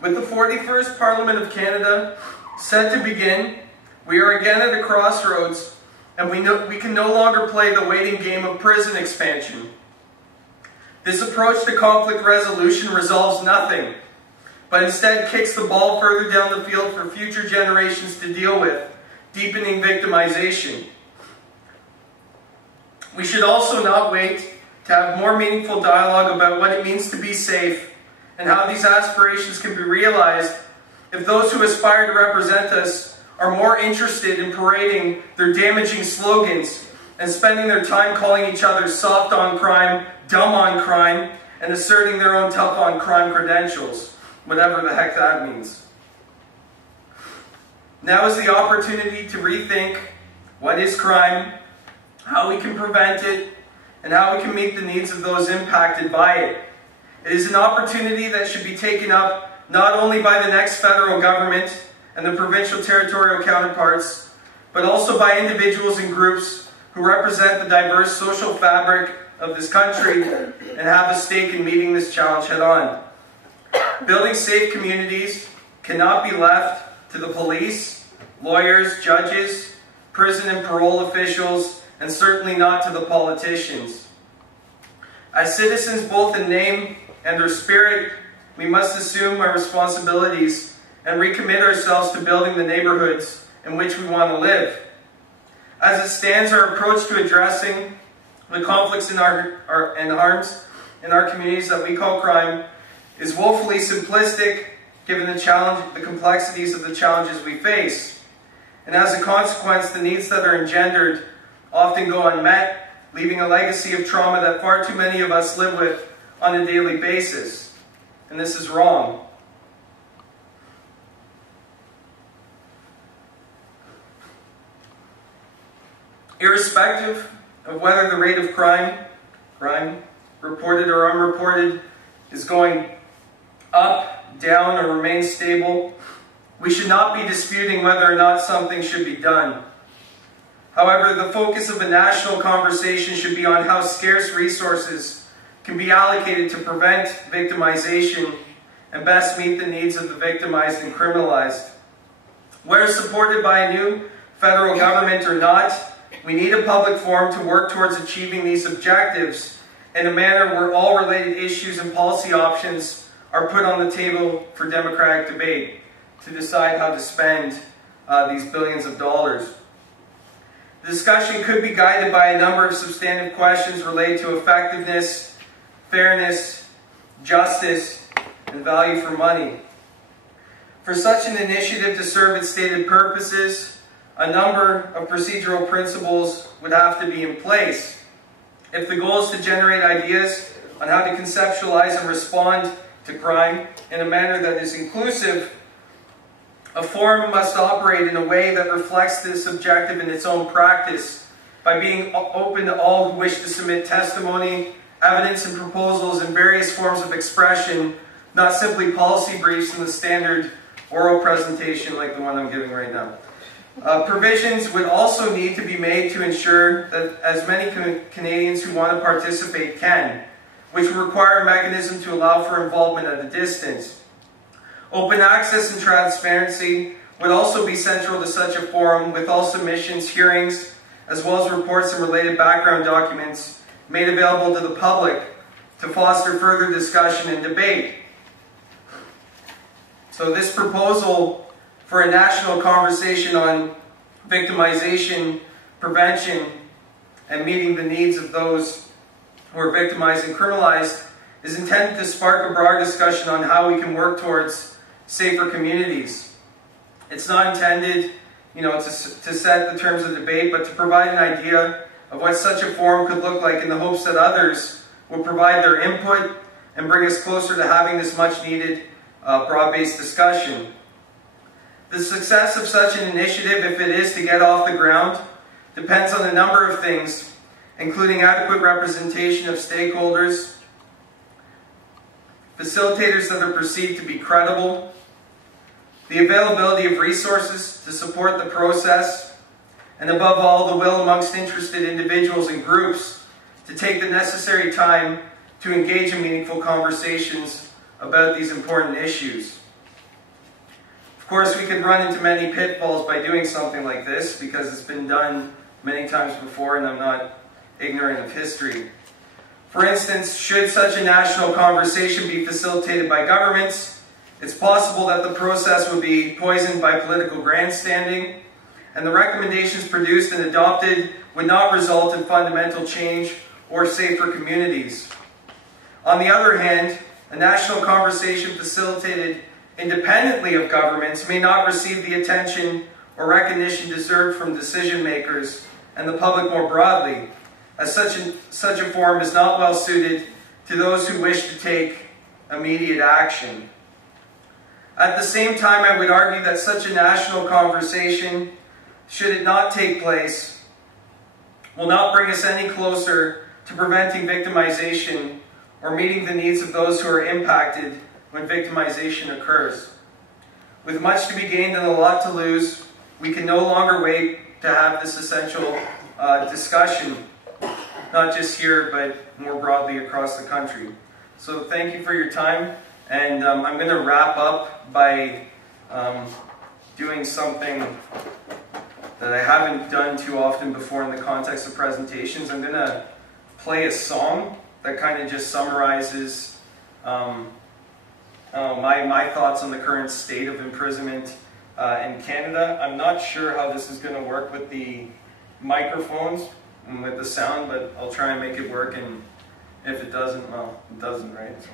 With the 41st Parliament of Canada set to begin, we are again at a crossroads, and we can no longer play the waiting game of prison expansion. This approach to conflict resolution resolves nothing, but instead kicks the ball further down the field for future generations to deal with, deepening victimization. We should also not wait to have more meaningful dialogue about what it means to be safe and how these aspirations can be realized if those who aspire to represent us are more interested in parading their damaging slogans and spending their time calling each other soft on crime, dumb on crime, and asserting their own tough on crime credentials, whatever the heck that means. Now is the opportunity to rethink what is crime, how we can prevent it, and how we can meet the needs of those impacted by it. It is an opportunity that should be taken up not only by the next federal government and the provincial territorial counterparts, but also by individuals and groups who represent the diverse social fabric of this country and have a stake in meeting this challenge head on. Building safe communities cannot be left to the police, lawyers, judges, prison and parole officials, and certainly not to the politicians. As citizens, both in name and their spirit, we must assume our responsibilities and recommit ourselves to building the neighborhoods in which we want to live. As it stands, our approach to addressing the conflicts and harms in our communities that we call crime is woefully simplistic given the complexities of the challenges we face. And as a consequence, the needs that are engendered often go unmet, leaving a legacy of trauma that far too many of us live with on a daily basis. And this is wrong. Irrespective of whether the rate of crime, reported or unreported, is going up, down, or remains stable, we should not be disputing whether or not something should be done. However, the focus of a national conversation should be on how scarce resources can be allocated to prevent victimization and best meet the needs of the victimized and criminalized. Whether supported by a new federal government or not, we need a public forum to work towards achieving these objectives in a manner where all related issues and policy options are put on the table for democratic debate to decide how to spend these billions of dollars. The discussion could be guided by a number of substantive questions related to effectiveness, fairness, justice, and value for money. For such an initiative to serve its stated purposes, a number of procedural principles would have to be in place. If the goal is to generate ideas on how to conceptualize and respond to crime in a manner that is inclusive, a forum must operate in a way that reflects this objective in its own practice by being open to all who wish to submit testimony, evidence, and proposals in various forms of expression, not simply policy briefs in the standard oral presentation like the one I'm giving right now. Provisions would also need to be made to ensure that as many Canadians who want to participate can, which would require a mechanism to allow for involvement at a distance. Open access and transparency would also be central to such a forum, with all submissions, hearings, as well as reports and related background documents made available to the public to foster further discussion and debate. So this proposal for a national conversation on victimization, prevention, and meeting the needs of those who are victimized and criminalized is intended to spark a broader discussion on how we can work towards safer communities. It's not intended, to set the terms of debate, but to provide an idea of what such a forum could look like in the hopes that others will provide their input and bring us closer to having this much needed broad-based discussion. The success of such an initiative, if it is to get off the ground, depends on a number of things, including adequate representation of stakeholders, facilitators that are perceived to be credible, the availability of resources to support the process, and above all, the will amongst interested individuals and groups to take the necessary time to engage in meaningful conversations about these important issues. course, we could run into many pitfalls by doing something like this because it's been done many times before and I'm not ignorant of history. For instance, should such a national conversation be facilitated by governments, it's possible that the process would be poisoned by political grandstanding, and the recommendations produced and adopted would not result in fundamental change or safer communities. On the other hand, a national conversation facilitated independently of governments may not receive the attention or recognition deserved from decision makers and the public more broadly, as such a forum is not well suited to those who wish to take immediate action. At the same time, I would argue that such a national conversation, should it not take place, will not bring us any closer to preventing victimization or meeting the needs of those who are impacted when victimization occurs. With much to be gained and a lot to lose, we can no longer wait to have this essential discussion, not just here, but more broadly across the country. So thank you for your time, and I'm going to wrap up by doing something that I haven't done too often before in the context of presentations. I'm going to play a song that kind of just summarizes my thoughts on the current state of imprisonment in Canada. I'm not sure how this is going to work with the microphones and with the sound, but I'll try and make it work, and if it doesn't, well, it doesn't, right? So.